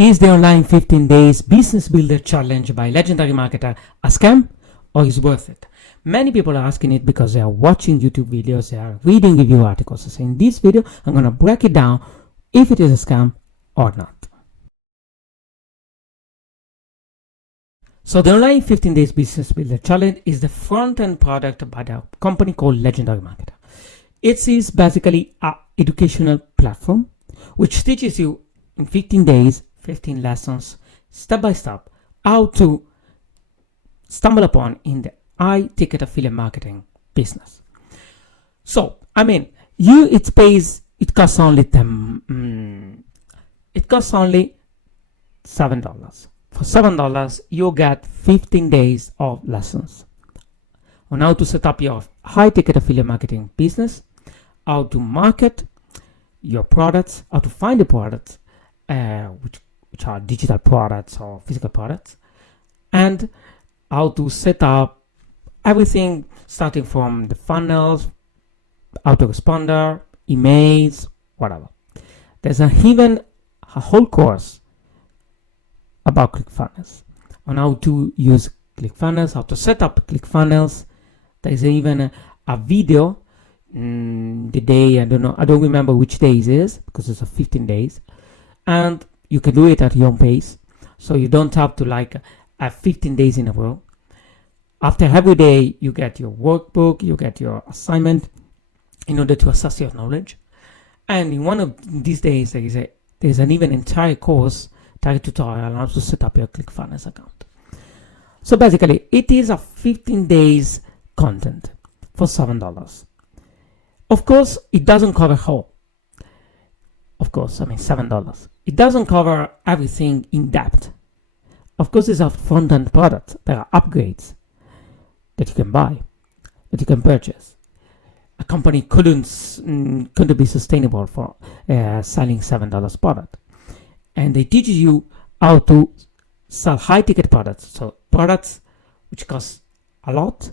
Is the online 15 days business builder challenge by legendary marketer a scam or is worth it? Many people are asking it because they are watching YouTube videos, they are reading review articles. So in this video, I'm going to break it down if it is a scam or not. So the online 15 days business builder challenge is the front-end product by the company called Legendary Marketer. It is basically an educational platform which teaches you in 15 days, 15 lessons, step by step, how to stumble upon in the high-ticket affiliate marketing business. So, I mean, it costs only $7. For $7, you get 15 days of lessons on how to set up your high-ticket affiliate marketing business, how to market your products, how to find the products, which are digital products or physical products, and how to set up everything starting from the funnels, autoresponder, emails, whatever. There's even a whole course about ClickFunnels, on how to use ClickFunnels, how to set up ClickFunnels. There's even a video, the day, I don't remember which day it is because it's a 15 days, and you can do it at your own pace, so you don't have to have 15 days in a row. After every day, you get your workbook, you get your assignment in order to assess your knowledge. And in one of these days, there's an even entire course, tutorial on how to set up your ClickFunnels account. So basically, it is a 15 days content for $7. Of course, it doesn't cover all. Of course, I mean $7. It doesn't cover everything in depth. Of course, it's a front-end product. There are upgrades that you can buy, that you can purchase. A company couldn't be sustainable for selling $7 product. And they teach you how to sell high-ticket products, so products which cost a lot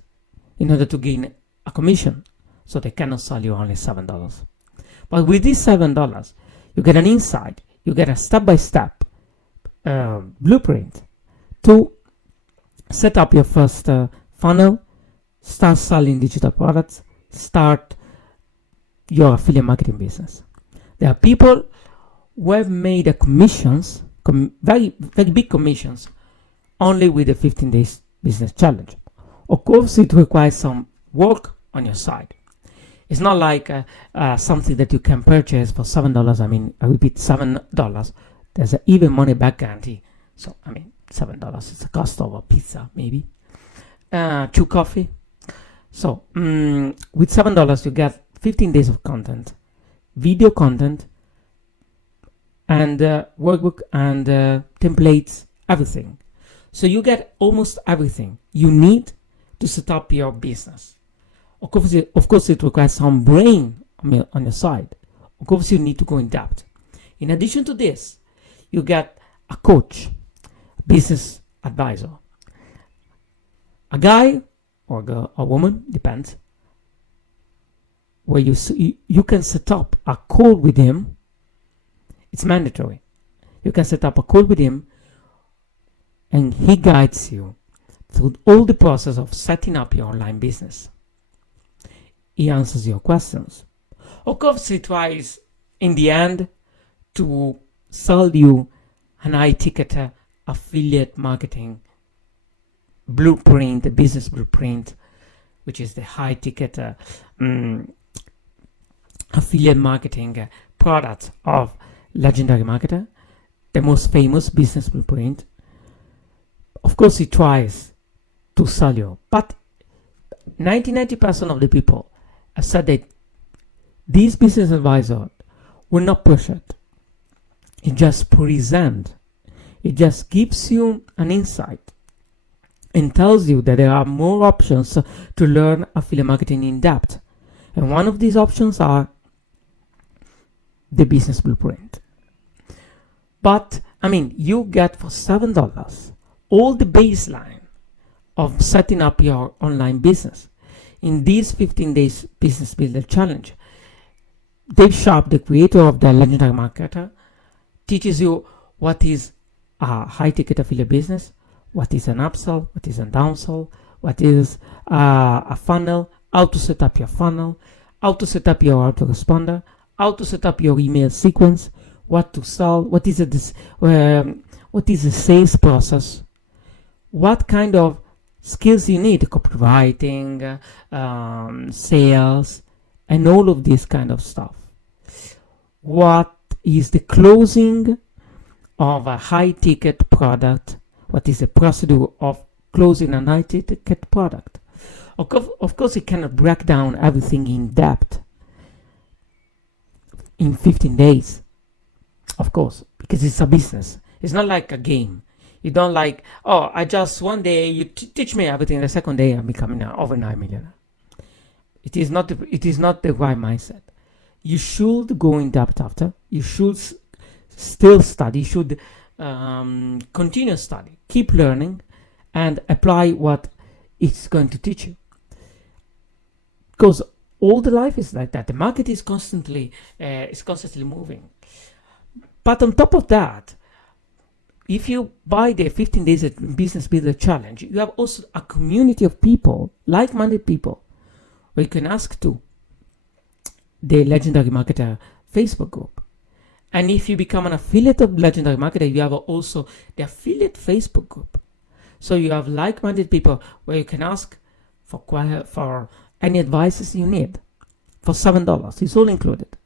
in order to gain a commission, so they cannot sell you only $7. But with this $7, you get an insight, you get a step-by-step blueprint to set up your first funnel, start selling digital products, start your affiliate marketing business. There are people who have made commissions, very big commissions, only with the 15 days business challenge. Of course, it requires some work on your side. It's not like something that you can purchase for $7. I mean, I repeat, $7. There's an even money back guarantee. So, I mean, $7 is the cost of a pizza, maybe. 2 coffee. So, with $7, you get 15 days of content, video content, and workbook and templates, everything. So you get almost everything you need to set up your business. Of course, it requires some brain on your side. Of course, you need to go in depth. In addition to this, you get a coach, a business advisor, a guy or girl, a woman, depends, where you can set up a call with him. It's mandatory. You can set up a call with him and he guides you through all the process of setting up your online business. He answers your questions. Of course, he tries in the end to sell you an high-ticket affiliate marketing blueprint, the business blueprint, which is the high-ticket affiliate marketing product of Legendary Marketer, the most famous business blueprint. Of course, he tries to sell you, but 90% of the people have said that this business advisor will not push it. It just presents. It just gives you an insight and tells you that there are more options to learn affiliate marketing in depth. And one of these options are the business blueprint. But I mean, you get for $7 all the baseline of setting up your online business in these 15 days business builder challenge. Dave Sharp, the creator of the Legendary Marketer, teaches you what is a high ticket affiliate business, what is an upsell, what is a downsell, what is a funnel, how to set up your funnel, how to set up your autoresponder, how to set up your email sequence, what to sell, what is the sales process, what kind of skills you need, copywriting, sales, and all of this kind of stuff. What is the closing of a high ticket product? What is the procedure of closing a high ticket product? Of course, you cannot break down everything in depth in 15 days, of course, because it's a business. It's not like a game. You don't like, oh, I just one day you teach me everything. The second day I'm becoming an overnight millionaire. It is not the right mindset. You should go in depth after. You should still study. You should continue study. Keep learning, and apply what it's going to teach you. Because all the life is like that. The market is constantly moving. But on top of that, if you buy the 15 days business builder challenge, you have also a community of people, like-minded people, where you can ask to. The Legendary Marketer Facebook group. And if you become an affiliate of Legendary Marketer, you have also the affiliate Facebook group. So you have like-minded people where you can ask for any advices you need for $7. It's all included.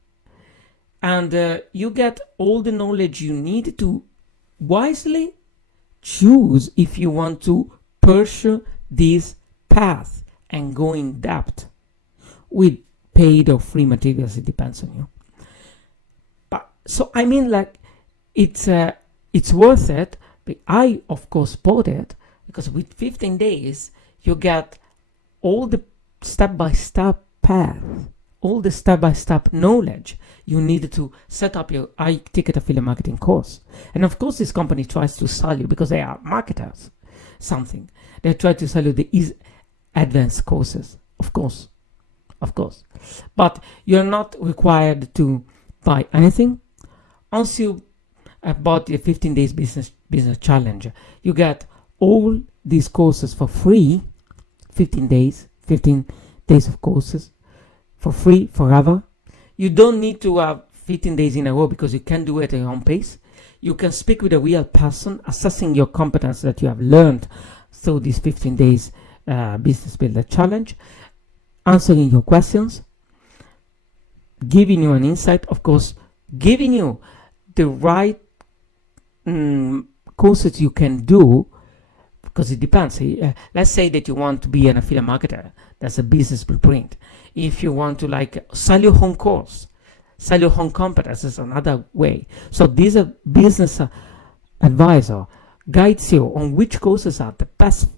And you get all the knowledge you need to wisely choose if you want to pursue this path and go in depth with paid or free materials. It depends on you. But so I mean, like, it's worth it. But I of course bought it because with 15 days you get all the step-by-step path, all the step-by-step knowledge you need to set up your high ticket affiliate marketing course. And of course this company tries to sell you, because they are marketers, something. They try to sell you the advanced courses, of course. But you're not required to buy anything. Once you have bought the 15 days business challenge, you get all these courses for free. 15 days of courses for free forever. You don't need to have 15 days in a row, because you can do it at your own pace. You can speak with a real person, assessing your competence that you have learned through these 15 days business builder challenge, answering your questions, giving you an insight, of course, giving you the right courses you can do, because it depends. Let's say that you want to be an affiliate marketer. That's a business blueprint. If you want to like sell your home course, sell your home competence, is another way. So these are business advisor guides you on which courses are the best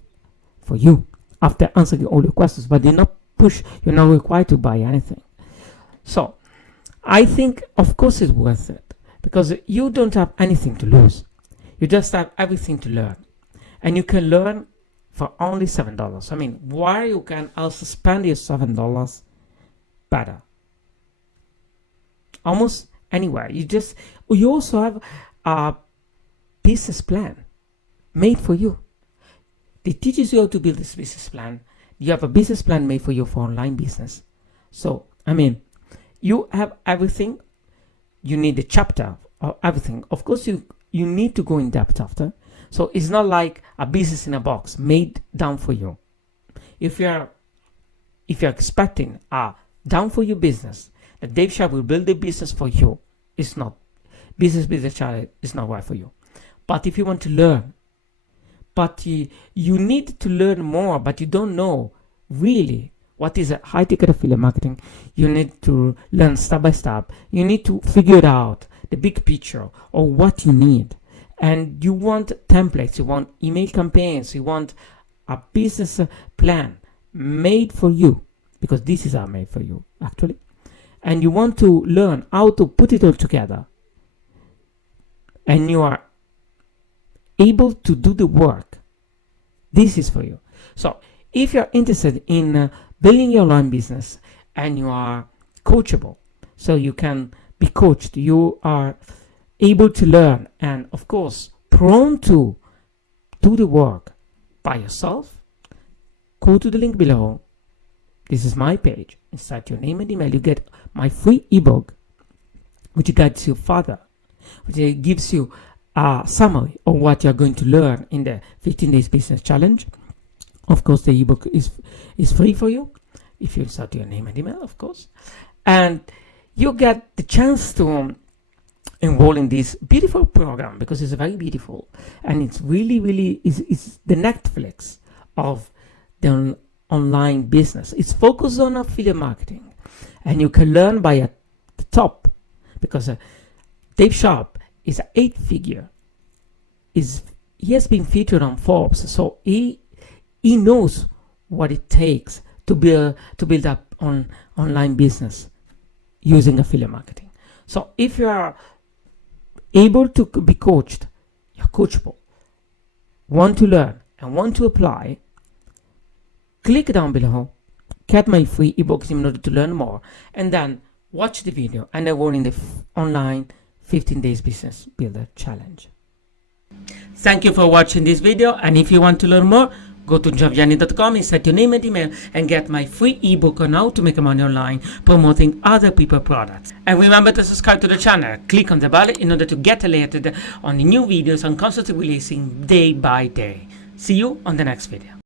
for you after answering all your questions, but you're not required to buy anything. So I think of course it's worth it, because you don't have anything to lose. You just have everything to learn, and you can learn for only $7. I mean, why you can also spend your $7 better almost anywhere. You also have a business plan made for you. It teaches you how to build this business plan. You have a business plan made for you for online business. So I mean, you have everything. You need a chapter of everything. Of course, you need to go in depth after. So it's not like a business in a box made down for you. If you're expecting a down for you business, that Dave Sharp will build a business for you, it's not. Business challenge is not right for you. But if you want to learn, but you need to learn more, but you don't know really what is a high ticket affiliate marketing, you need to learn step by step. You need to figure out the big picture of what you need. And you want templates, you want email campaigns, you want a business plan made for you, because this is made for you actually. And you want to learn how to put it all together, and you are able to do the work. This is for you. So if you're interested in building your online business, and you are coachable, so you can be coached, you are able to learn, and of course prone to do the work by yourself, go to the link below. This is my page. Insert your name and email. You get my free ebook, which guides you further, which gives you a summary of what you're going to learn in the 15 days business challenge. Of course, the ebook is free for you if you insert your name and email, of course. And you get the chance to enroll in this beautiful program, because it's very beautiful, and it's really is the Netflix of the online business. It's focused on affiliate marketing, and you can learn by at the top, because Dave Sharp is an 8-figure. He has been featured on Forbes, so he knows what it takes to build up on online business using affiliate marketing. So if you are able to be coached, you're coachable, want to learn and want to apply, click down below, get my free ebooks in order to learn more, and then watch the video and enroll in the online 15 days business builder challenge. Thank you for watching this video, and if you want to learn more, go to joviani.com, insert your name and email, and get my free ebook on how to make money online promoting other people's products. And remember to subscribe to the channel. Click on the bell in order to get alerted on the new videos I'm constantly releasing day by day. See you on the next video.